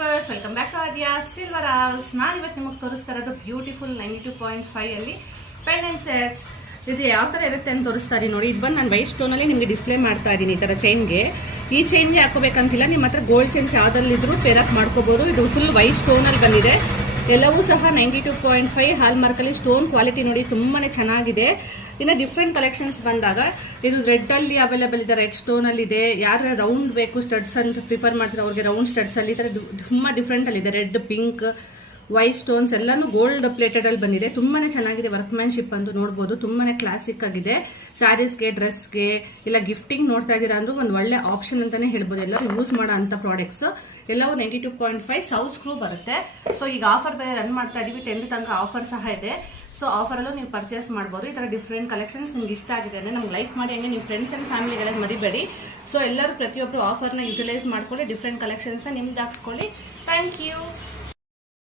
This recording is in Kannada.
Viewers, welcome back to Adya silver house. ನಾನು ಇವತ್ತು ನಿಮಗೆ ತೋರಿಸ್ತಾ ಇರೋದು ಬ್ಯೂಟಿಫುಲ್ 92.5 ಅಲ್ಲಿ ಪೆಂಡೆಂಟ್ ಸೆಟ್ಸ್. ಇದು ಯಾವ ಥರ ಇರುತ್ತೆ ಅಂತ ತೋರಿಸ್ತಾ ಇದೀನಿ ನೋಡಿ. ಇದು ಬಂದು ನಾನು ವೈಟ್ ಸ್ಟೋನಲ್ಲಿ ನಿಮಗೆ ಡಿಸ್ಪ್ಲೇ ಮಾಡ್ತಾ ಇದ್ದೀನಿ. ಈ ಥರ ಚೈನ್ಗೆ, ಈ ಚೈನ್ಗೆ ಹಾಕೋಬೇಕಂತಿಲ್ಲ, ನಿಮ್ಮ ಹತ್ರ ಗೋಲ್ಡ್ ಚೈನ್ಸ್ ಯಾವುದಲ್ಲಿದ್ರೂ ಪೇರಪ್ ಮಾಡ್ಕೋಬೋದು. ಇದು ಫುಲ್ ವೈಟ್ ಸ್ಟೋನಲ್ಲಿ ಬಂದಿದೆ. ಎಲ್ಲವೂ ಸಹ 92.5 ಹಾಲ್ ಮಾರ್ಕಲ್ಲಿ. ಸ್ಟೋನ್ ಕ್ವಾಲಿಟಿ ನೋಡಿ ತುಂಬಾ ಚೆನ್ನಾಗಿದೆ. ಇನ್ನು ಡಿಫ್ರೆಂಟ್ ಕಲೆಕ್ಷನ್ಸ್ ಬಂದಾಗ ಇದು ರೆಡ್ ಅಲ್ಲಿ ಅವೈಲೇಬಲ್ ಇದೆ, ರೆಡ್ ಸ್ಟೋನ್ ಅಲ್ಲಿ ಇದೆ. ಯಾರು ರೌಂಡ್ ಬೇಕು ಸ್ಟಡ್ಸ್ ಅಂತ ಪ್ರಿಫರ್ ಮಾಡ್ತಾರೆ ಅವ್ರಿಗೆ ರೌಂಡ್ ಸ್ಟಡ್ಸ್ ಅಲ್ಲಿ ಈ ತರ ತುಂಬಾ ಡಿಫ್ರೆಂಟ್ ಅಲ್ಲಿ ಇದೆ. ರೆಡ್, ಪಿಂಕ್, ವೈಟ್ ಸ್ಟೋನ್ಸ್ ಎಲ್ಲಾನು ಗೋಲ್ಡ್ ಪ್ಲೇಟೆಡ್ ಅಲ್ಲಿ ಬಂದಿದೆ. ತುಂಬಾನೇ ಚೆನ್ನಾಗಿದೆ. ವರ್ಕ್ಮ್ಯಾನ್ಶಿಪ್ ಅಂತ ನೋಡಬಹುದು, ತುಂಬಾನೇ ಕ್ಲಾಸಿಕ್ ಆಗಿದೆ. ಸ್ಯಾರೀಸ್ಗೆ, ಡ್ರೆಸ್ಗೆ ಇಲ್ಲ ಗಿಫ್ಟಿಂಗ್ ನೋಡ್ತಾ ಇದ್ದೀರಾ ಅಂದ್ರೂ ಒಂದು ಒಳ್ಳೆ ಆಪ್ಷನ್ ಅಂತಾನೆ ಹೇಳ್ಬೋದು. ಎಲ್ಲರೂ ಯೂಸ್ ಮಾಡೋ ಅಂತ ಪ್ರಾಡಕ್ಟ್ಸ್ ಎಲ್ಲವೂ 92.5 ಸೌತ್ ಸ್ಕ್ರೂ ಬರುತ್ತೆ. ಸೊ ಈಗ ಆಫರ್ ಬೇರೆ ರನ್ ಮಾಡ್ತಾ ಇದೀವಿ, 10th ತನಕ ಆಫರ್ ಸಹ ಇದೆ. ಸೊ ಆಫರಲ್ಲೂ ನೀವು ಪರ್ಚೇಸ್ ಮಾಡ್ಬೋದು. ಈ ಥರ ಡಿಫ್ರೆಂಟ್ ಕಲೆಕ್ಷನ್ಸ್ ನಿಮ್ಗೆ ಇಷ್ಟ ಆಗಿದೆ ಅಂದರೆ ನಮ್ಗೆ ಲೈಕ್ ಮಾಡಿ, ಹಂಗೆ ನಿಮ್ಮ ಫ್ರೆಂಡ್ಸ್ ಆ್ಯಂಡ್ ಫ್ಯಾಮಿಲಿಗಳಿಗೆ ಮರಿಬೇಡಿ. ಸೊ ಎಲ್ಲರೂ ಪ್ರತಿಯೊಬ್ಬರು ಆಫರ್ನ ಯುಟಿಲೈಸ್ ಮಾಡ್ಕೊಳ್ಳಿ, ಡಿಫ್ರೆಂಟ್ ಕಲೆಕ್ಷನ್ಸ್ನ ನಿಮ್ಗೆ ಹಾಕ್ಸ್ಕೊಳ್ಳಿ. Thank you.